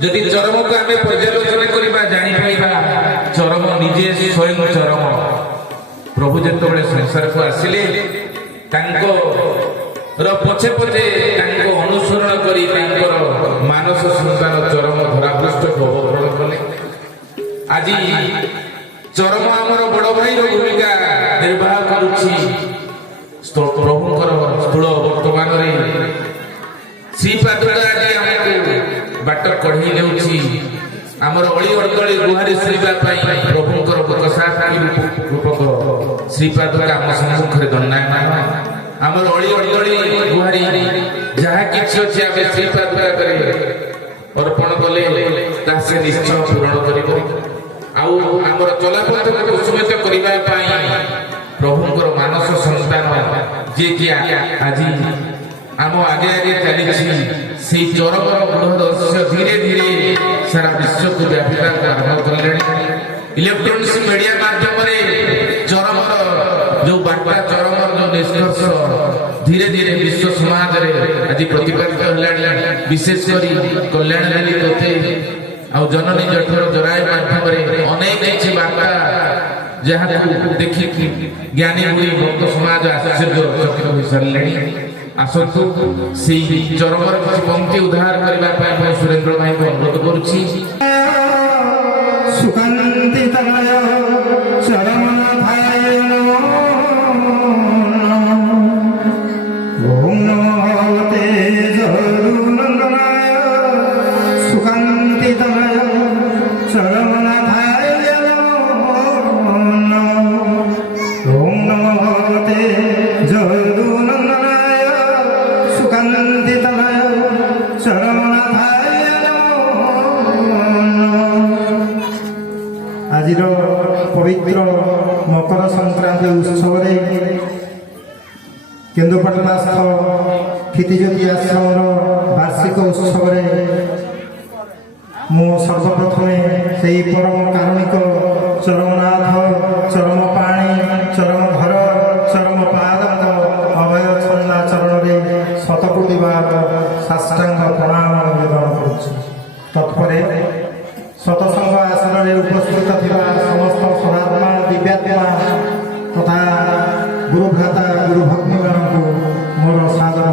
যদি চরমকে আমি পর্যালোচনা করিবা জানিপাইবা চরম নিজে স্বয়ং চরম প্রভু যেতবে সংসারକୁ ଆସିଲେ ତାଙ୍କର ପଛେ ପଛେ ତାଙ୍କୁ ଅନୁସରଣ କରି ତାଙ୍କର ମାନସ ସନ୍ତାନ ଚରମ ଧରାପୃଷ୍ଠକୁ ଅବତରଣ କଲେ। ଆଜି ଚରମ ଆମର ବଡ଼ ଭାଇର ଭୂମିକା ନିର୍ବାହ କରୁଛି। ପ୍ରଭୁଙ୍କର ସ୍ଥୂଳ ବର୍ତ୍ତମାନରେ ଶ୍ରୀପାଦୁକା ଆଜି ଆମକୁ ବାଟ କଢ଼େଇ ନେଉଛି। ଆମର ଅଳି ଅର୍ଦଳି ଗୁହାରି ଶୁଣିବା ପାଇଁ ପ୍ରଭୁଙ୍କର ପ୍ରସାଦୀ ରୂପକ ଶ୍ରୀପାଦୁକା ଆମ ସମ୍ମୁଖରେ ଦଣ୍ଡାୟମାନ। ଆମର ଅଳି ଅର୍ଦଳି ଗୁହାରି ଯାହା କିଛି ଅଛି ଆମେ ଶ୍ରୀପାଦୁକାରେ ଅର୍ପଣ କଲେ ତାହା ସେ ନିଶ୍ଚୟ ପୂରଣ କରିବ। ଆଉ ଆମର ଚଲାପଥକୁ କୁସୁମିତ କରିବା ପାଇଁ ପ୍ରଭୁଙ୍କର ମାନସ ସନ୍ତାନ ଯିଏକି ଆଜି ଆମ ଆଗେ ଆଗେ ଚାଲିଛି ସେଇ ଚରମର ବୃହଦସ୍ୟ ଧୀରେ ଧୀରେ ସାରା ବିଶ୍ୱକୁ ବ୍ୟାପିବାକୁ ଆରମ୍ଭ କଲେଣି। ଇଲେକ୍ଟ୍ରୋନିକ୍ସ ମିଡିଆ ମାଧ୍ୟମରେ ଚରମର ଯୋଉ ବାର୍ତ୍ତା ଚରମର ଯୋଉ ନିଷ୍କର୍ଷ ଧୀରେ ଧୀରେ ବିଶ୍ୱ ସମାଜରେ ଆଜି ପ୍ରତିପାଦିତ ହେଲାଣି। ବିଶେଷ କରି କଲ୍ୟାଣ ରେଲି ତୋତେ ଆଉ ଜନନୀ ଜଠର ଜରାଇ ମାଧ୍ୟମରେ ଅନେକ କିଛି ବାର୍ତ୍ତା ଯାହାକୁ ଦେଖିକି ଜ୍ଞାନୀ ହୋଇ ଭକ୍ତ ସମାଜ ଆଶ୍ଚର୍ଯ୍ୟଚକିତ ହୋଇସାରିଲେଣି। ଆସନ୍ତୁ ସେଇ ଚରମର କିଛି ପଙ୍କ୍ତି ଉଦ୍ଧାର କରିବା ପାଇଁ ମୁଁ ସୁରେନ୍ଦ୍ର ଭାଇଙ୍କୁ ଅନୁରୋଧ କରୁଛି। ଆଜିର ପବିତ୍ର ମକର ସଂକ୍ରାନ୍ତି ଉତ୍ସବରେ କେନ୍ଦୁପାଟଣାସ୍ଥ କ୍ଷିତିଜ୍ୟୋତି ଆଶ୍ରମର ବାର୍ଷିକ ଉତ୍ସବରେ ମୁଁ ସର୍ବପ୍ରଥମେ ସେହି ପରମ କାରୁଣିକ ଚରମନାଥ ଚରମ ପାଣି ଚରମ ଘର ଚରମ ପାଦଙ୍କ ଅଭୟ ଛନ୍ଦା ଚରଣରେ ଶତକୋଟି ବାର ସାଷ୍ଟାଙ୍ଗ ପ୍ରଣାମ ନିବେଦନ କରୁଛି। ତତ୍ପରେ ସତସଙ୍ଗ ଆସନରେ ଉପସ୍ଥିତ ଥିବା ସମସ୍ତ ସଦାତ୍ମା ଦିବ୍ୟାତ୍ମା ତଥା ଗୁରୁଭ୍ରାତା ଗୁରୁଭଗ୍ନୀମାନଙ୍କୁ ମୋର ସାଦର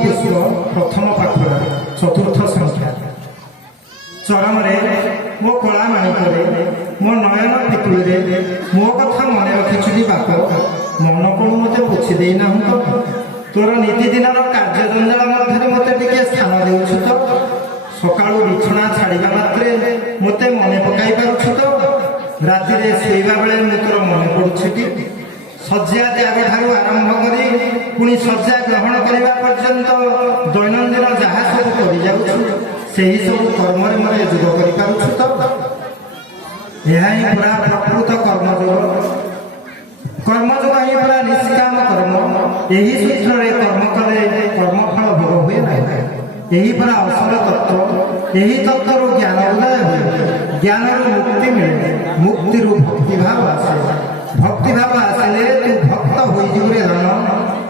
ପୁଷ୍ପ ପ୍ରଥମ ପାଖୁଡ଼ା ଚତୁର୍ଥ ସଂଖ୍ୟା। ଚରମରେ ମୋ କଳା ମାଣିକରେ ମୋ ନୟନ ପିତୁଳିରେ ମୋ କଥା ମନେ ରଖିଛୁ ବାପ, ମନ କଣ ମୋତେ ପୋଛି ଦେଇନାହୁଁ ତ? ତୋର ନୀତିଦିନର କାର୍ଯ୍ୟ ଜଞ୍ଜାଳ ମଧ୍ୟରେ ମୋତେ ଟିକେ ସ୍ଥାନ ଦେଉଛୁ ତ? ସକାଳୁ ବିଛଣା ଛାଡ଼ିବା ମାତ୍ରେ ମୋତେ ମନେ ପକାଇ ପାରୁଛୁ ତ? ରାତିରେ ଶୋଇବା ବେଳେ ମୁଁ ତୋର ମନେ ପଡ଼ୁଛିଟି? ଶଯ୍ୟା ତ୍ୟାଗ ଠାରୁ ଆରମ୍ଭ କରି ପୁଣି ଶଯ୍ୟା ଗ୍ରହଣ କରିବା ପର୍ଯ୍ୟନ୍ତ ଦୈନନ୍ଦିନ ଯାହା ସବୁ କରିଯାଉଛୁ ସେହି ସବୁ କର୍ମରେ ମୋତେ ଯୋଗ କରିପାରୁଛୁ ତ? ଏହା ହିଁ ପୁରା ପ୍ରକୃତ କର୍ମଯୋଗ। କର୍ମଯୋଗ ହିଁ ପୁରା ନିଷ୍କାମ କର୍ମ। ଏହି ସୂତ୍ରରେ କର୍ମ କଲେ କର୍ମଫଳ ଭୋଗ ହୁଏ ନାହିଁ। ଏହି ପୁରା ଅସର ତତ୍ତ୍ୱ। ଏହି ତତ୍ତ୍ୱରୁ ଜ୍ଞାନ ଉଦୟ ହୁଏ, ଜ୍ଞାନରୁ ମୁକ୍ତି ମିଳେ, ମୁକ୍ତିରୁ ଭକ୍ତିଭାବ ଆସେ, ଭକ୍ତିଭାବ ଆସିଲେ ତୁ ଭକ୍ତ ହୋଇଯିବୁ ରେ ଧନ,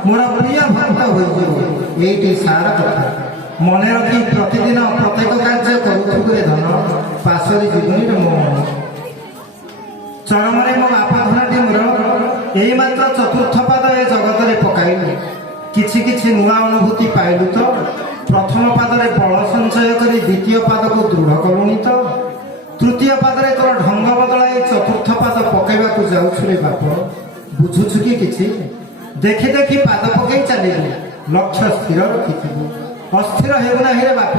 ମୋର ପ୍ରିୟ ଭକ୍ତ ହୋଇଯିବୁ। ଏଇଟି ସାର କଥା। ମନେ ରଖି ପ୍ରତିଦିନ ପ୍ରତ୍ୟେକ କାର୍ଯ୍ୟ କରୁଥିବୁ ରେ ଧନ, ପାଶୋରି ଯିବୁନି ରେ ମୋ ମନ। ଚରମରେ ମୋ ବାପା ଧନଟି ମୋର ଏଇ ମାତ୍ର ଚତୁର୍ଥ ପାଦ ଏ ଜଗତରେ ପକାଇଲୁ। କିଛି କିଛି ନୂଆ ଅନୁଭୂତି ପାଇଲୁ ତ? ପ୍ରଥମ ପାଦରେ ବଳ ସଞ୍ଚୟ କରି ଦ୍ୱିତୀୟ ପାଦକୁ ଦୃଢ଼ କଲୁଣି ତ? ତୃତୀୟ ପାଦରେ ତୋର ଢଙ୍ଗ ବଦଳାଇ ଚତୁର୍ଥ ପାଦ ପକାଇବାକୁ ଯାଉଛୁ ରେ ବାପ, ବୁଝୁଛୁ କି କିଛି? ଦେଖି ଦେଖି ପାଦ ପକାଇ ଚାଲିବୁ, ଲକ୍ଷ୍ୟ ସ୍ଥିର ରଖିଥିବୁ। ଅସ୍ଥିର ହେବୁ ନାହିଁ ରେ ବାପ।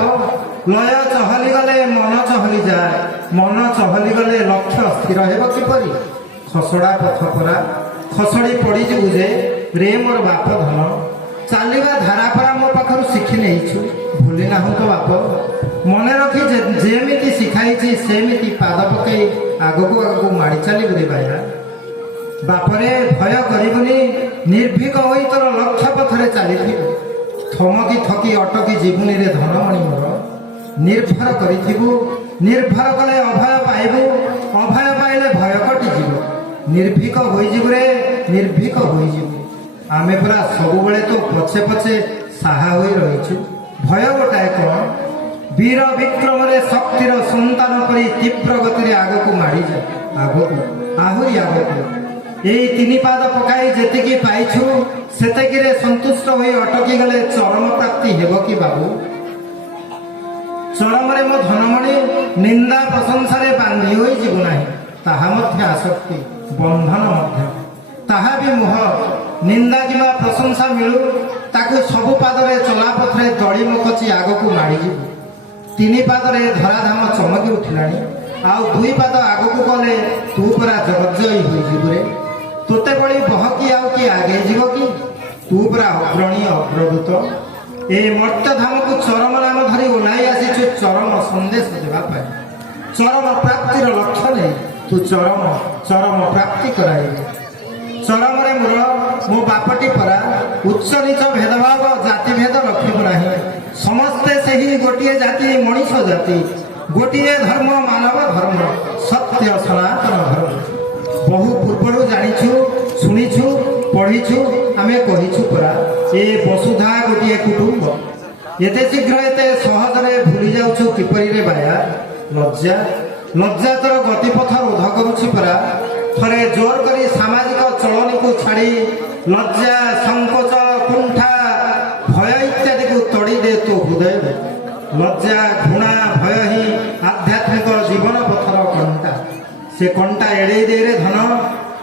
ଲୟ ଚହଲି ଗଲେ ମନ ଚହଲି ଯାଏ, ମନ ଚହଲି ଗଲେ ଲକ୍ଷ୍ୟ ସ୍ଥିର ହେବ କିପରି? ଖସଡ଼ା ପଥ ପରା, ଖସଡ଼ି ପଡ଼ିଯିବୁ ଯେ ରେ ମୋର ବାପ ଧନ। ଚାଲିବା ଧାରାପରା ମୋ ପାଖରୁ ଶିଖି ନେଇଛୁ, ଭୁଲି ନାହୁଁ ତ ବାପ। ମନେ ରଖି ଯେମିତି ଶିଖାଇଛି ସେମିତି ପାଦ ପକାଇ ଆଗକୁ ଆଗକୁ ମାଡ଼ି ଚାଲିବୁ ରେ ବାୟା। ବାପରେ ଭୟ କରିବୁନି, ନିର୍ଭୀକ ହୋଇ ତୋର ଲକ୍ଷ୍ୟ ପଥରେ ଚାଲିଥିବୁ। ଥମକି ଥକି ଅଟକି ଯିବୁନି ରେ ଧନମଣି ମୋର। ନିର୍ଭର କରିଥିବୁ, ନିର୍ଭର କଲେ ଅଭୟ ପାଇବୁ, ଅଭୟ ପାଇଲେ ଭୟ କଟିଯିବ। ନିର୍ଭୀକ ହୋଇଯିବୁ ରେ, ନିର୍ଭୀକ ହୋଇଯିବୁ। ଆମେ ପୁରା ସବୁବେଳେ ତ ପଛେ ପଛେ ସାହା ହୋଇ ରହିଛୁ, ଭୟ ଗୋଟାଏ କ'ଣ? ବୀର ବିକ୍ରମରେ ଶକ୍ତିର ସନ୍ତାନ ପରି ତୀବ୍ର ଗତିରେ ଆଗକୁ ମାଡ଼ିଯା, ଆଗକୁ, ଆହୁରି ଆଗକୁ। ଏଇ ତିନି ପାଦ ପକାଇ ଯେତିକି ପାଇଛୁ ସେତିକିରେ ସନ୍ତୁଷ୍ଟ ହୋଇ ଅଟକି ଗଲେ ଚରମ ପ୍ରାପ୍ତି ହେବ କି ବାବୁ? ଚରମରେ ମୋ ଧନମଣି ନିନ୍ଦା ପ୍ରଶଂସାରେ ବାନ୍ଧି ହୋଇଯିବୁ ନାହିଁ, ତାହା ମଧ୍ୟ ଆସକ୍ତି, ବନ୍ଧନ ମଧ୍ୟ, ତାହା ବି ମୋହ। ନିନ୍ଦା କିମ୍ବା ପ୍ରଶଂସା ମିଳୁ, ତାକୁ ସବୁ ପାଦରେ ଚଲାପଥରେ ଦଳି ମୁକଚି ଆଗକୁ ମାଡ଼ିଯିବୁ। ତିନି ପାଦରେ ଧରାଧାମ ଚମକି ଉଠିଲାଣି, ଆଉ ଦୁଇ ପାଦ ଆଗକୁ ଗଲେ ତୁ ପୁରା ଜଗଜ୍ଜୟୀ ହୋଇଯିବୁ ରେ। ତୋତେ ଭଳି ବହକି ଆଉ କିଏ ଆଗେଇ ଯିବ କି? ତୁ ପୁରା ଅଗ୍ରଣୀ ଅଗ୍ରଦୂତ। ଏ ମର୍ତ୍ତ୍ୟଧାମକୁ ଚରମ ନାମ ଧରି ଓହ୍ଲାଇ ଆସିଛୁ ଚରମ ସନ୍ଦେଶ ଦେବା ପାଇଁ। ଚରମ ପ୍ରାପ୍ତିର ଲକ୍ଷ୍ୟ ନେଇ ତୁ ଚରମ ପ୍ରାପ୍ତି କରାଇବୁ। ଚରମରେ ମୋର ମୋ ବାପଟି ପରା ଉଚ୍ଚ ନିଚ ଭେଦଭାବ ଜାତିଭେଦ ରଖିବୁ ନାହିଁ। ସମସ୍ତେ ସେହି ଗୋଟିଏ ଜାତି, ମଣିଷ ଜାତି, ଗୋଟିଏ ଧର୍ମ, ମାନବ ଧର୍ମ, ସତ୍ୟ ସନାତନ ଧର୍ମ। ବହୁ ପୂର୍ବରୁ ଜାଣିଛୁ, ଶୁଣିଛୁ, ପଢ଼ିଛୁ, ଆମେ କହିଛୁ ପରା ଏ ବସୁଧା ଗୋଟିଏ କୁଟୁମ୍ବ। ଏତେ ଶୀଘ୍ର ଏତେ ସହଜରେ ଭୁଲି ଯାଉଛୁ କିପରି ରେ ବାୟା? ଲଜ୍ଜା, ଲଜ୍ଜା ତୋର ଗତିପଥ ରୋଧ କରୁଛି ପରା। ଥରେ ଜୋର କରି ସାମାଜିକ ଚଳନୀକୁ ଛାଡ଼ି ଲଜ୍ଜା, ସଂକୋଚ, କୁଣ୍ଠା, ଭୟ ଇତ୍ୟାଦିକୁ ତଡ଼ି ଦେ ତୋ ହୃଦୟରେ। ଲଜ୍ଜା, ଘୃଣା, ଭୟ ହିଁ ଆଧ୍ୟାତ୍ମିକ ଜୀବନ ପଥର କଣ୍ଟା। ସେ କଣ୍ଟା ଏଡ଼େଇ ଦେ ରେ ଧନ।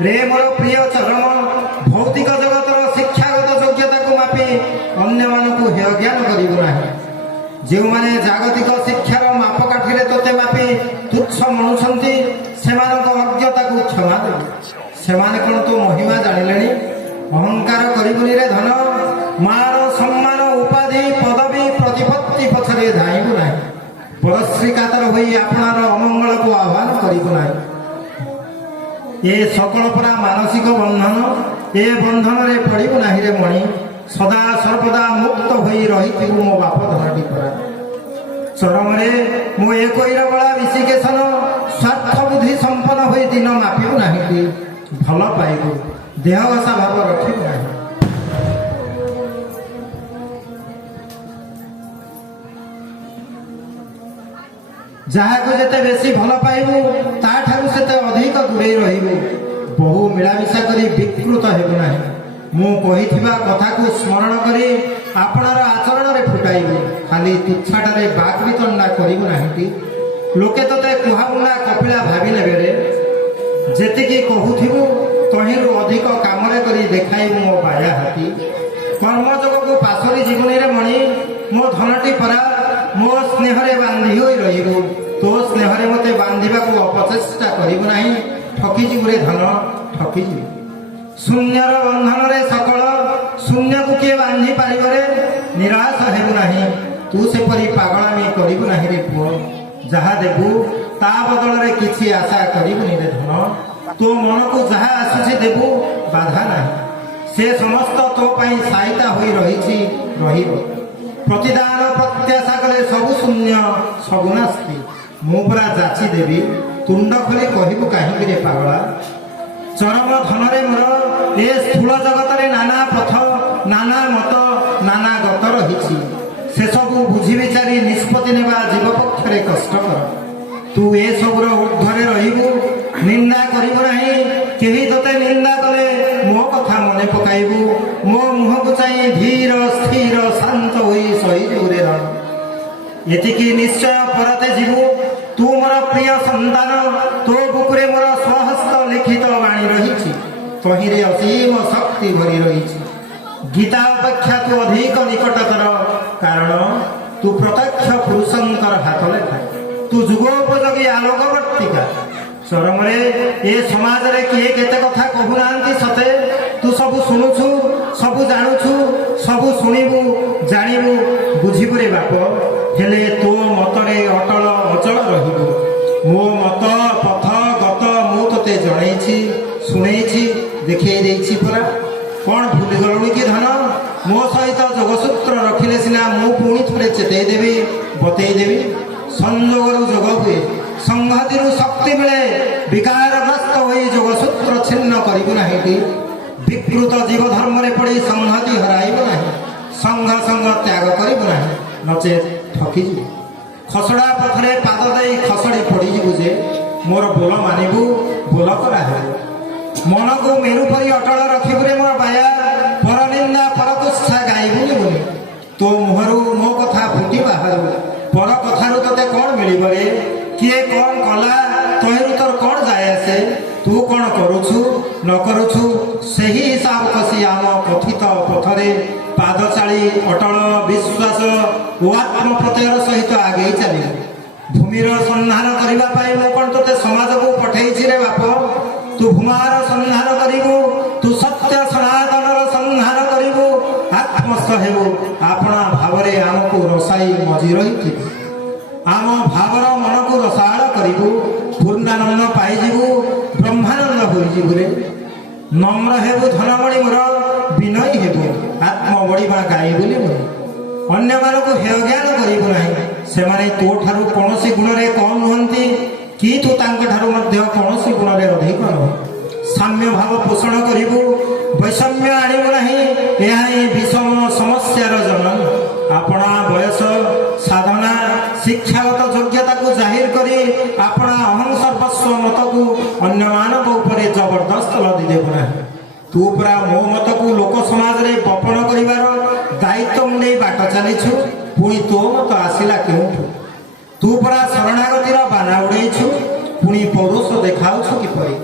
ରେ ମୋର ପ୍ରିୟ ଚରମ, ଭୌତିକ ଜଗତର ଶିକ୍ଷାଗତ ଯୋଗ୍ୟତାକୁ ମାପି ଅନ୍ୟମାନଙ୍କୁ ହେୟ ଜ୍ଞାନ କରିବୁ ନାହିଁ। ଯେଉଁମାନେ ଜାଗତିକ ଶିକ୍ଷାର ମାପକାଠିରେ ତୋତେ ମାପି ତୁଚ୍ଛ ମଣୁଛନ୍ତି, ସେମାନଙ୍କ ଅଜ୍ଞତାକୁ କ୍ଷମା ଦେବୁ। ସେମାନେ କ'ଣ ତୋ ମହିମା ଜାଣିଲେଣି? ଅହଙ୍କାର କରିବୁନି ରେ ଧନ। ମାନ, ସମ୍ମାନ, ଉପାଧି, ପଦବୀ, ପ୍ରତିପତ୍ତି ପଛରେ ଧାଇଁବୁ ନାହିଁ। ପରଶ୍ରୀ କାତର ହୋଇ ଆପଣାର ଅମଙ୍ଗଳକୁ ଆହ୍ୱାନ କରିବୁ ନାହିଁ। ଏ ସକଳ ପରା ମାନସିକ ବନ୍ଧନ, ଏ ବନ୍ଧନରେ ପଡ଼ିବୁ ନାହିଁ ରେ ମଣି। ସଦା ସର୍ବଦା ମୁକ୍ତ ହୋଇ ରହିଥିବୁ ମୋ ବାପ ଧନଟି ପରା। ଚରମରେ ମୋ ଏ କଇର ବଳା ବିଶିକେଶନ, ସ୍ୱାର୍ଥ ବୁଦ୍ଧି ସମ୍ପନ୍ନ ହୋଇ ଦିନ ମାପିବୁ ନାହିଁ କି? ଭଲ ପାଇବୁ, ଦେହ ଘଷା ଭାବ ରଖିବୁ ନାହିଁ। ଯାହାକୁ ଯେତେ ବେଶୀ ଭଲ ପାଇବୁ ତାଠାରୁ ସେତେ ଅଧିକ ଦୂରେଇ ରହିବୁ। ବହୁ ମିଳାମିଶା କରି ବିକୃତ ହେବୁ ନାହିଁ। ମୁଁ କହିଥିବା କଥାକୁ ସ୍ମରଣ କରି ଆପଣାର ଆଚରଣରେ ଫୁଟାଇବୁ। ଖାଲି ତୁଚ୍ଛାଟାରେ ବାକ୍ ବି ତଣ୍ଡା କରିବୁ ନାହିଁଟି। ଲୋକେ ତତେ କୁହାବୁଣା କପିଳା ଭାବି ନେବେ ରେ। ଯେତିକି କହୁଥିବୁ ତହିଁରୁ ଅଧିକ କାମରେ କରି ଦେଖାଇବୁ ମୋ ବାୟା ହାତୀ। କର୍ମଯୋଗକୁ ପାଶୋରି ଜୀବନରେ ମଣି ମୋ ଧନଟି ପରା ମୋ ସ୍ନେହରେ ବାନ୍ଧି ହୋଇ ରହିବୁ। ତୋ ସ୍ନେହରେ ମୋତେ ବାନ୍ଧିବାକୁ ଅପଚେଷ୍ଟା କରିବୁ ନାହିଁ। ଠକିଯିବୁ ରେ ଧନ, ଠକିଯିବୁ। ଶୂନ୍ୟର ବନ୍ଧନରେ ସକଳ ଶୂନ୍ୟକୁ କିଏ ବାନ୍ଧି ପାରିବରେ? ନିରାଶ ହେବୁ ନାହିଁ। ତୁ ସେପରି ପାଗଳାମି କରିବୁ ନାହିଁ ରେ ପୁଅ। ଯାହା ଦେବୁ ତା ବଦଳରେ କିଛି ଆଶା କରିବୁନି ରେ ଧନ। ତୋ ମନକୁ ଯାହା ଆସୁଛି ଦେବୁ, ବାଧା ନାହିଁ। ସେ ସମସ୍ତ ତୋ ପାଇଁ ସାଇତା ହୋଇ ରହିଛି, ରହିବ। ପ୍ରତିଦାନ ପ୍ରତ୍ୟାଶା କଲେ ସବୁ ଶୂନ୍ୟ, ସବୁ ନାସ୍ତି। ମୁଁ ପୁରା ଯାଚି ଦେବି, ତୁଣ୍ଡ ଖୋଲି କହିବୁ କାହିଁକି ରେ ପାଗଳା। ଚରମ ଧନରେ ମୋର ଏ ସ୍ଥୂଳ ଜଗତରେ ନାନା ପଥ, ନାନା ମତ, ନାନା ଗତ ରହିଛି। ସେସବୁ ବୁଝି ବିଚାରି ନିଷ୍ପତ୍ତି ନେବା ଜୀବ ପକ୍ଷରେ କଷ୍ଟକର। ତୁ ଏସବୁର ଊର୍ଦ୍ଧ୍ୱରେ ରହିବୁ, ନିନ୍ଦା କରିବୁ ନାହିଁ। କେହି ତୋତେ ନିନ୍ଦା କଲେ ମୋ କଥା ମନେ ପକାଇବୁ। ମୋ ମୁହଁକୁ ଚାହିଁ ଧୀର ସ୍ଥିର ଶାନ୍ତ ହୋଇ ସହିଯିବୁ ରେ ଧନ। ଏତିକି ନିଶ୍ଚୟ ପରତେ ଯିବୁ। ତୁ ମୋର ପ୍ରିୟ ସନ୍ତାନ। ତୋ ବୁକୁରେ ମୋର ସ୍ୱହସ୍ତ ଲିଖିତ ବାଣୀ ରହିଛି। ତହିଁରେ ଅସୀମ ଶକ୍ତି ଭରି ରହିଛି। ଗୀତା ଅପେକ୍ଷା ତୁ ଅଧିକ ନିକଟତର, କାରଣ ତୁ ପ୍ରତ୍ୟକ୍ଷ ପୁରୁଷଙ୍କର ହାତ ଲେଖା। ତୁ ଯୁଗୋପଯୋଗୀ ଆଲୋକବର୍ତ୍ତିକା। ଚରମରେ ଏ ସମାଜରେ କିଏ କେତେ କଥା କହୁନାହାନ୍ତି ସତେ। ତୁ ସବୁ ଶୁଣୁଛୁ, ସବୁ ଜାଣୁଛୁ, ସବୁ ଶୁଣିବୁ, ଜାଣିବୁ, ବୁଝିବୁ ରେ ବାପ। ହେଲେ ତୋ ମତରେ ଅଟଳ ଅଚଳ ରହିବୁ। ମୋ ମତ ପଥ ଗତ ମୁଁ ତୋତେ ଜଣେଇଛି, ଶୁଣେଇଛି, ଦେଖେଇ ଦେଇଛି ପରା। କ'ଣ ଭୁଲିଗଲୁଣି କି ଧନ? ମୋ ସହିତ ଯୋଗସୂତ୍ର ରଖିଲେ ସିନା ମୁଁ ପୁଣି ଥରେ ଚେତେଇ ଦେବି, ବତେଇ ଦେବି। ସଂଯୋଗରୁ ଯୋଗ ହୁଏ, ସଂହତିରୁ ଶକ୍ତି ମିଳେ। ବିକାରଗ୍ରସ୍ତ ହୋଇ ଯୋଗସୂତ୍ର ଛିନ୍ନ କରିବୁ ନାହିଁଟି। ବିକୃତ ଜୀବ ଧର୍ମରେ ପଡ଼ି ସଂହତି ହରାଇବୁ ନାହିଁ। ସଂଘ ସଂଘ ତ୍ୟାଗ କରିବୁ ନାହିଁ, ନଚେତ୍ ଠକିଯିବୁ। ଖସଡ଼ା ପଥରେ ପାଦ ଦେଇ ଖସଡ଼ି ପଡ଼ିଯିବୁ ଯେ ମୋର ବୋଲ ମାନିବୁ, ବୋଲ କରାହେବ। ମନକୁ ମେରୁ ପରି ଅଟଳ ରଖିବୁ ରେ ମୋର ବାୟା। ପରନିନ୍ଦା ପରକୁତ୍ସା ଗାଇବୁନି ବୋଲି ତୋ ମୁହଁରୁ ମୋ କଥା ଫୁଟି ବାହାରୁ। ପର କଥାରୁ ତୋତେ କ'ଣ ମିଳିବ ରେ? କିଏ କ'ଣ କଲା ତହିଁରୁ ତୋର କ'ଣ ଯାଏ ଆସେ? ତୁ କ'ଣ କରୁଛୁ ନ କରୁଛୁ ସେହି ହିସାବ କଷି ଆମ କଥିତ ପଥରେ ପାଦ ଚାଳି ଅଟଳ ବିଶ୍ୱାସ ଓ ଆତ୍ମପ୍ରତ୍ୟୟର ସହିତ ଆଗେଇ ଚାଲିବୁ। ଭୂମିର ସନ୍ଧାନ କରିବା ପାଇଁ ମୁଁ କ'ଣ ତୋତେ ସମାଜକୁ ପଠେଇଛି ରେ ବାପ? ତୁ ଭୂମାର ସନ୍ଧାନ କରିବୁ, ତୁ ସତ୍ୟ ସନାତନର ସନ୍ଧାନ କରିବୁ। ଆତ୍ମସ୍ଥ ହେବୁ, ଆପଣା ଭାବରେ ଆମକୁ ରସାଇ ମଜି ରହିଥିବୁ। ଆମ ଭାବର ମନକୁ ରସାଳ କରିବୁ। ପୂର୍ଣ୍ଣାନନ୍ଦ ପାଇଯିବୁ, ବ୍ରହ୍ମାନନ୍ଦ ହୋଇଯିବୁ ରେ। ନମ୍ର ହେବୁ ଧନମଣି ମୋର, ବିନୟୀ ହେବୁ, ଆତ୍ମବଡ଼ିମା ଗାଇ ବୋଲି ମୋର। ଅନ୍ୟମାନଙ୍କୁ ହେୟ ଜ୍ଞାନ କରିବୁ ନାହିଁ। ସେମାନେ ତୋ ଠାରୁ କୌଣସି ଗୁଣରେ କମ୍ ନୁହନ୍ତି, କି ତୁ ତାଙ୍କଠାରୁ ମଧ୍ୟ କୌଣସି ଗୁଣରେ ଅଧିକ ନୁହଁ। ସାମ୍ୟ ଭାବ ପୋଷଣ କରିବୁ, ବୈଷମ୍ୟ ଆଣିବୁ ନାହିଁ। ଏହା ହିଁ ବିଷମ ସମସ୍ୟାର ଜନନୀ। ଆପଣା ବୟସ, ସାଧନା, ଶିକ୍ଷାଗତ ଯୋଗ୍ୟତାକୁ ଜାହିର କରି ଆପଣା ଅହଂ ସର୍ବସ୍ୱ ମତକୁ ଅନ୍ୟମାନଙ୍କ ଉପରେ ଜବରଦସ୍ତ ଲଦି ଦେବୁ ନାହିଁ। ତୁ ପୁରା ମୋ ମତକୁ ଲୋକ ସମାଜରେ ବପନ କରିବାର ଦାୟିତ୍ୱ ମୁଣ୍ଡେଇ ବାଟ ଚାଲିଛୁ। ପୁଣି ତୋ ମତ ଆସିଲା କେଉଁଠୁ? ତୁ ପୁରା ଶରଣାଗତିର ବାନା ଉଡ଼େଇଛୁ, ପୁଣି ପୌରୁଷ ଦେଖାଉଛୁ କିପରି?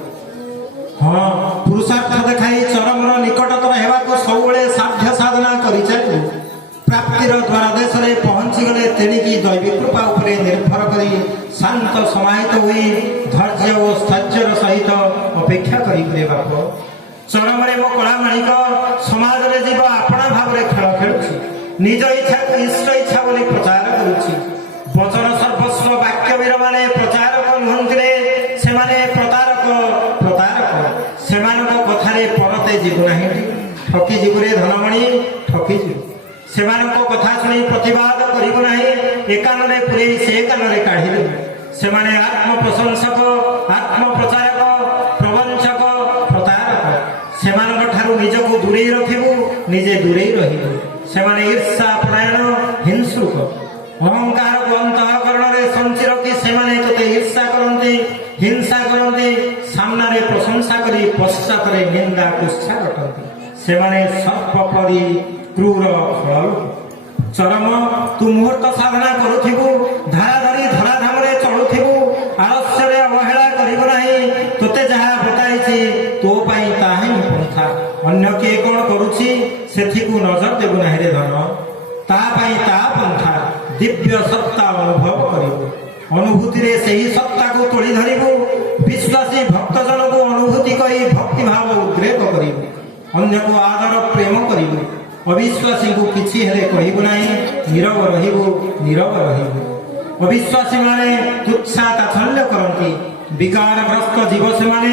ହଁ, ପୁରୁଷାର୍ଥ ଦେଖାଇ ଚରମର ନିକଟତର ହେବାକୁ ସବୁବେଳେ ସାଧ୍ୟ ସାଧନା କରିଚାଲିବୁ। ପ୍ରାପ୍ତିର ଦ୍ୱାରଦେଶରେ ପହଞ୍ଚିଗଲେ ତେଣିକି ଦୈବୀ କୃପା ଉପରେ ନିର୍ଭର କରି ଶାନ୍ତ ସମାହିତ ହୋଇ ଧୈର୍ଯ୍ୟ ଓ ସ୍ଥୈର୍ଯ୍ୟର ସହିତ ଅପେକ୍ଷା କରିବୁ ରେ ବାପ। ଚରମରେ ମୋ କଳା ମାଣିକ ସମାଜରେ ଜୀବ ଆପଣା ଭାବରେ ଖେଳ ଖେଳୁଛି। ନିଜ ଇଚ୍ଛାକୁ ଇଷ୍ଟ ଇଚ୍ଛା ବୋଲି ପ୍ରଚାର କରୁଛି। ବଚନ ସର୍ବସ୍ୱ ବାକ୍ୟବୀରମାନେ ପ୍ରଚାରକ ନୁହନ୍ତିରେ, ସେମାନେ ପ୍ରତାରକ। ସେମାନଙ୍କ କଥାରେ ପରତେ ଯିବୁ ନାହିଁ। ଠକି ଯିବୁ ରେ ଧନମଣି, ଠକିଯିବୁ। ସେମାନଙ୍କ କଥା ଶୁଣି ପ୍ରତିବାଦ କରିବୁ ନାହିଁ। ଏ କାନରେ ପୁରେଇ ସେ କାନରେ କାଢ଼ିଦେବୁ। ସେମାନେ ଆତ୍ମପ୍ରଶଂସକ, ଆତ୍ମପ୍ରଚାରକ, ପ୍ରବଞ୍ଚକ, ପ୍ରତାରକ। ସେମାନଙ୍କ ଠାରୁ ନିଜକୁ ଦୂରେଇ ରଖିବୁ, ନିଜେ ଦୂରେଇ ରହିବୁ। ସେମାନେ ଈର୍ଷା ପରାୟଣ, ହିଂସୁକ। ଅହଙ୍କାରକୁ ଅନ୍ତଃକରଣରେ ସଞ୍ଚି ରଖି ସେମାନେ ତୋତେ ଈର୍ଷା କରନ୍ତି, ହିଂସା କରନ୍ତି। ସାମ୍ନାରେ ପ୍ରଶଂସା କରି ପଶ୍ଚାତରେ ନିନ୍ଦା କୁତ୍ସା ରଟନ୍ତି। ସେମାନେ ସର୍ପ ପରି କ୍ରୂର ଖଳ ଚରମ ତୁ ମୁହୂର୍ତ୍ତ ସାଧନା କରୁଥିବୁ, ଧାରା ଧରି ଧରାଧାମରେ ଚଳୁଥିବୁ, ଆଳସ୍ୟରେ ଅବହେଳା କରିବୁ ନାହିଁ। ତୋତେ ଯାହା ବତାଇଛି ତୋ ପାଇଁ ତାହା ହିଁ ପନ୍ଥା। ଅନ୍ୟ କିଏ କ'ଣ କରୁଛି ସେଥିକୁ ନଜର ଦେବୁ ନାହିଁ ରେ ଧନ। ତା ପାଇଁ ତା ପନ୍ଥା ଦିବ୍ୟ ସତ୍ତା ଅନୁଭବ କରିବୁ। ଅନୁଭୂତିରେ ସେହି ସତ୍ତାକୁ ତୋଳି ଧରିବୁ। ବିଶ୍ୱାସୀ ଭକ୍ତଜନକୁ ଅନୁଭୂତି କରି ଭକ୍ତିଭାବ ଉଦ୍ରେକ କରିବୁ। ଅନ୍ୟକୁ ଆଦର ପ୍ରେମ କରିବୁ। ଅବିଶ୍ୱାସୀଙ୍କୁ କିଛି ହେଲେ କହିବୁ ନାହିଁ। ନୀରବ ରହିବୁ, ନୀରବ ରହିବୁ। ଅବିଶ୍ୱାସୀମାନେ ତୁଚ୍ଛା ତାଚ୍ଛଲ୍ୟ କରନ୍ତି। ବିକାରଗ୍ରସ୍ତ ଜୀବ ସେମାନେ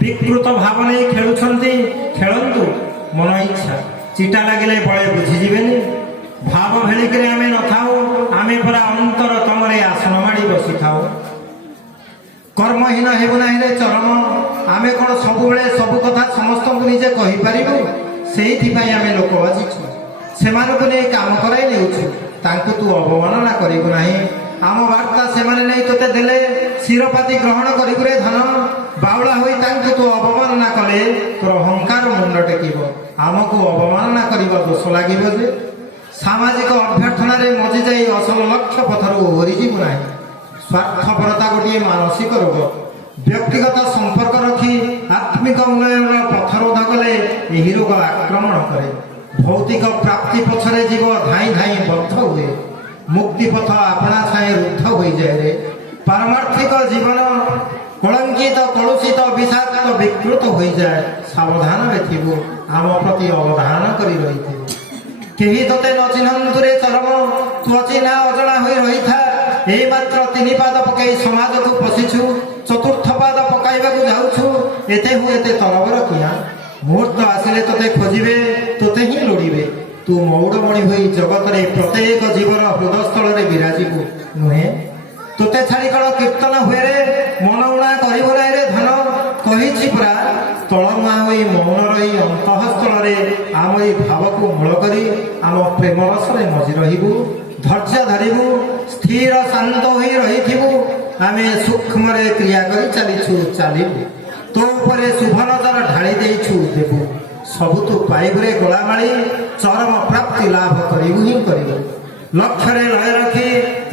ବିକୃତ ଭାବ ନେଇ ଖେଳୁଛନ୍ତି। ଖେଳନ୍ତୁ ମନ ଇଚ୍ଛା, ଚିଟା ଲାଗିଲେ ବଳେ ବୁଝିଯିବେନି। ଭାବ ଭେଳିକିରେ ଆମେ ନଥାଉ, ଆମେ ପରା ଅନ୍ତର ତମରେ ଆସନ ମାଡ଼ି ବସିଥାଉ। କର୍ମହୀନ ହେବୁ ନାହିଁ ରେ ଚରମ। ଆମେ କ'ଣ ସବୁବେଳେ ସବୁ କଥା ସମସ୍ତଙ୍କୁ ନିଜେ କହିପାରିବୁ? ସେଇଥିପାଇଁ ଆମେ ଲୋକ ବାଜିଛୁ, ସେମାନଙ୍କୁ ନେଇ କାମ କରାଇ ନେଉଛୁ। ତାଙ୍କୁ ତୁ ଅବମାନନା କରିବୁ ନାହିଁ। ଆମ ବାର୍ତ୍ତା ସେମାନେ ନେଇ ତୋତେ ଦେଲେ ଶିରପାତି ଗ୍ରହଣ କରିବୁ ରେ ଧନ। ବାଉଳା ହୋଇ ତାଙ୍କୁ ତୁ ଅବମାନନା କଲେ ତୋର ଅହଙ୍କାର ମୁଣ୍ଡ ଟେକିବ। ଆମକୁ ଅବମାନନା କରିବା ଦୋଷ ଲାଗିବ ଯେ। ସାମାଜିକ ଅଭ୍ୟର୍ଥନାରେ ମଜି ଯାଇ ଅସଲ ଲକ୍ଷ୍ୟ ପଥରୁ ଓହରିଯିବୁ ନାହିଁ। ସ୍ୱାର୍ଥପରତା ଗୋଟିଏ ମାନସିକ ରୋଗ। ବ୍ୟକ୍ତିଗତ ସମ୍ପର୍କ ରଖି ଆତ୍ମିକ ଉନ୍ନୟନର ପଥରୋଧ କଲେ ଏହି ରୋଗ ଆକ୍ରମଣ କରେ। ଭୌତିକ ପ୍ରାପ୍ତି ପଛରେ ଜୀବ ଧାଇଁ ଧାଇଁ ବଦ୍ଧ ହୁଏ। ମୁକ୍ତି ପଥ ଆପଣା ଛାଏଁ ରୁଦ୍ଧ ହୋଇଯାଏ ରେ। ପାରମାର୍ଥିକ ଜୀବନ କଳଙ୍କିତ, କଳୁଷିତ, ବିଷାକ୍ତ, ବିକୃତ ହୋଇଯାଏ। ସାବଧାନରେ ଥିବୁ, ଆମ ପ୍ରତି ଅବଧାନ କରି ରହିଥିବୁ। କେହି ତୋତେ ନ ଚିହ୍ନନ୍ତୁ ରେ ଚରମ। ତୁ ଅଚିହ୍ନା ଅଜଣା ହୋଇ ରହିଥା। ଏଇ ମାତ୍ର 3 ପାଦ ପକାଇ ସମାଜକୁ ପଶିଛୁ, 4ର୍ଥ ପାଦ ପକାଇବାକୁ ଯାଉଛୁ। ଏତେ ତରବର କିଆ? ମୁହୂର୍ତ୍ତ ଆସିଲେ ତୋତେ ଖୋଜିବେ, ତୋତେ ହିଁ ଲୋଡ଼ିବେ। ତୁ ମଉଡ଼ମଣି ହୋଇ ଜଗତରେ ପ୍ରତ୍ୟେକ ଜୀବର ହୃଦସ୍ଥଳରେ ବିରାଜିବୁ ନୁହେଁ? ତୋତେ ଛାଡ଼ି କ'ଣ କୀର୍ତ୍ତନ ହୁଏ ରେ? ମନ ଉଣା କରିବୁ ନାହିଁ ରେ ଧନ। କହିଛି ପରା, ତଳମୁହାଁ ହୋଇ ମୌନ ରହି ଅନ୍ତଃସ୍ଥଳରେ ଆମରି ଭାବକୁ ମୂଳ କରି ଆମ ପ୍ରେମ ରସରେ ମଜି ରହିବୁ। ଧୈର୍ଯ୍ୟ ଧରିବୁ, ସ୍ଥିର ଶାନ୍ତ ହୋଇ ରହିଥିବୁ। ଆମେ ସୂକ୍ଷ୍ମରେ କ୍ରିୟା କରି ଚାଲିବୁ। ତୋ ଉପରେ ଶୁଭ ନଜର ଢାଳି ଦେଇଛୁ ଦେବୁ। ସବୁ ତୁ ପାଇବୁରେ ଗୋଳାମାଳି। ଚରମ ପ୍ରାପ୍ତି ଲାଭ କରିବୁ ହିଁ କରିବୁ। ଲକ୍ଷ୍ୟରେ ଲୟ ରଖି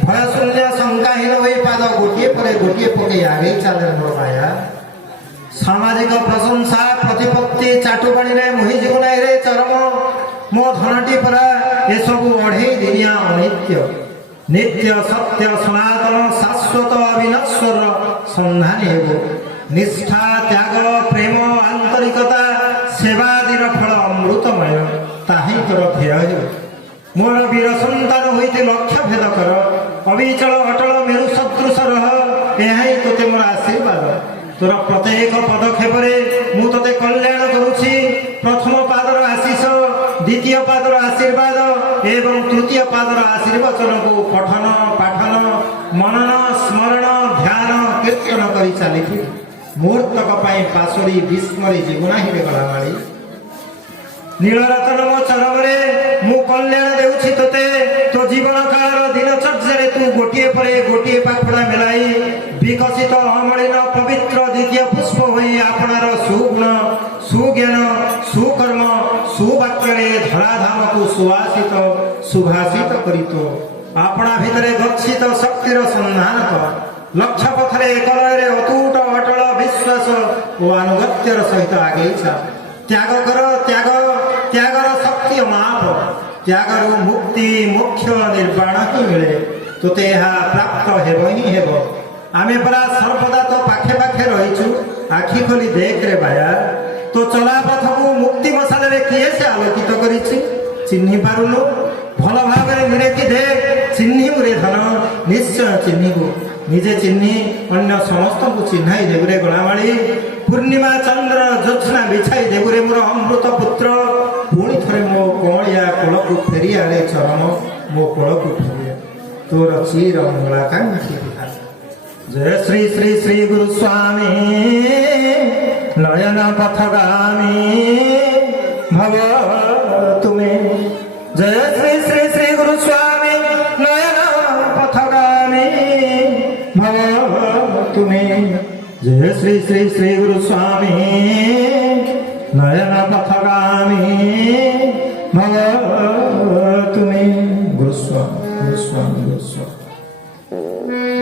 ଭୟଶୂନ୍ୟ ଶଙ୍କାହୀନ ହୋଇ ପାଦ ଗୋଟିଏ ପରେ ଗୋଟିଏ ପକେଇ ଆଗେଇ ଚାଲେ ମୋର ମାୟା। ସାମାଜିକ ପ୍ରଶଂସା ପ୍ରତିପତ୍ତି ଚାଟୁବାଣୀରେ ମୋହିଯିବୁ ନାହିଁ ରେ ଚରମ। ମୋ ଧନଟି ପରା ଏସବୁ ଅଢ଼େଇ ଦିନିଆ ଅନିତ୍ୟ। ନିତ୍ୟ ସତ୍ୟ ସନାତନ ଶାଶ୍ୱତ ଅବିନଶ୍ୱର ସନ୍ଧାନୀ ହେବ। ନିଷ୍ଠା, ତ୍ୟାଗ, ପ୍ରେମ, ଆନ୍ତରିକତା, ସେବାଦିର ଫଳ ଅମୃତମୟ। ତାହିଁ ତୋର ଧ୍ୟେୟ ହେବ। ମୋର ବୀର ସନ୍ତାନ ହୋଇତେ ଲକ୍ଷ୍ୟ ଭେଦ କର। ଅବିଚଳ ଅଟଳ ମେରୁ ସଦୃଶ ରହ। ଏହା ହିଁ ତୋତେ ମୋର ଆଶୀର୍ବାଦ। ତୋର ପ୍ରତ୍ୟେକ ପଦକ୍ଷେପରେ ମୁଁ ତୋତେ କଲ୍ୟାଣ କରୁଛି। ପ୍ରଥମ ପାଦର ଆଶିଷ, ଦ୍ୱିତୀୟ ପାଦର ଆଶୀର୍ବାଦ ଏବଂ ତୃତୀୟ ପାଦର ଆଶୀର୍ବଚନକୁ ପଠନ, ପାଠନ, ମନନ, ସ୍ମରଣ, ଧ୍ୟାନ, କୀର୍ତ୍ତନ କରି ଚାଲିଥିବି। ମୁହୂର୍ତ୍ତକ ପାଇଁ ପାଶୋରି ବିସ୍ମରି ଯିବୁ ନାହିଁ ରେ ଗଳାମାଳି। ନୀଳରତନ ମୋ ଚରମରେ ମୁଁ କଲ୍ୟାଣ ଦେଉଛି ତୋତେ। ତୋ ଜୀବନ କାଳର ଦିନଚର୍ଯ୍ୟାରେ ତୁ ଗୋଟିଏ ପରେ ଗୋଟିଏ ପାଖୁଡ଼ା ମେଲାଇ ବିକଶିତ ଅମଳିନ ପବିତ୍ର ଦ୍ୱିତୀୟ ପୁଷ୍ପ ହୋଇ ଆପଣାର ସୁଗୁଣ, ସୁଜ୍ଞାନ, ସୁକର୍ମ, ସୁବାକ୍ୟରେ ଧରାଧାମକୁ ସୁବାସିତ, ସୁଭାଷିତ କରିତ ଆପଣା ଭିତରେ ଗଚ୍ଛିତ ଶକ୍ତିର ସନ୍ଧାନ କର। ଲକ୍ଷ୍ୟ ପଥରେ ଏକଲୟରେ ଅତୁଟ ଅଟଳ ବିଶ୍ୱାସ ଓ ଆନୁଗତ୍ୟର ସହିତ ଆଗେଇ ଚାଲ। ତ୍ୟାଗ କର, ତ୍ୟାଗର ଶକ୍ତି ମାପ। ତ୍ୟାଗରୁ ମୁକ୍ତି, ମୋକ୍ଷ, ନିର୍ବାଣ ହିଁ ମିଳେ। ତୋତେ ଏହା ପ୍ରାପ୍ତ ହେବ ହିଁ ହେବ। ଆମେ ପରା ସର୍ବଦା ତୋ ପାଖେ ପାଖେ ରହିଛୁ। ଆଖି ଖୋଲି ଦେଖରେ ବାୟା। ତୋ ଚଲା ପଥକୁ ମୁକ୍ତି ମଶାଲରେ କିଏ ସେ ଆଲୋକିତ କରିଛି? ଚିହ୍ନି ପାରୁନୁ? ଭଲ ଭାବରେ ନିରେଖି ଦେଖ। ଚିହ୍ନିବୁ ରେ ଧନ, ନିଶ୍ଚୟ ଚିହ୍ନିବୁ। ନିଜେ ଚିହ୍ନି ଅନ୍ୟ ସମସ୍ତଙ୍କୁ ଚିହ୍ନାଇ ଦେବୁରେ ଗଳାମାଳି। ପୂର୍ଣ୍ଣିମା ଚନ୍ଦ୍ର ଜ୍ୟୋତ୍ସ୍ନା ବିଛାଇ ଦେବୁରେ ମୋର ଅମୃତ ପୁତ୍ର। ପୁଣି ଥରେ ମୋ କଅଁଳିଆ କୋଳକୁ ଫେରିଆରେ ଚରମ, ମୋ କୋଳକୁ ଫେରିଆ ତୋର ଚିର ମୂଳାକାଂକ୍ଷୀ ବିଧାନ। ଜୟ ଶ୍ରୀ ଶ୍ରୀ ଶ୍ରୀ ଗୁରୁ ସ୍ୱାମୀ ନୟନ ପଥଗାମୀ ଭବ ତୁମେ। ଜୟ ଶ୍ରୀ ଶ୍ରୀ ଶ୍ରୀ ଗୁରୁ ସ୍ୱାମୀ ନୟନ ପଥଗାମୀ ଭବ ତୁମେ। जय श्री श्री श्री गुरु स्वामी नयन पथगामी भव ସ୍ୱାମୀ ସ୍ୱାମୀ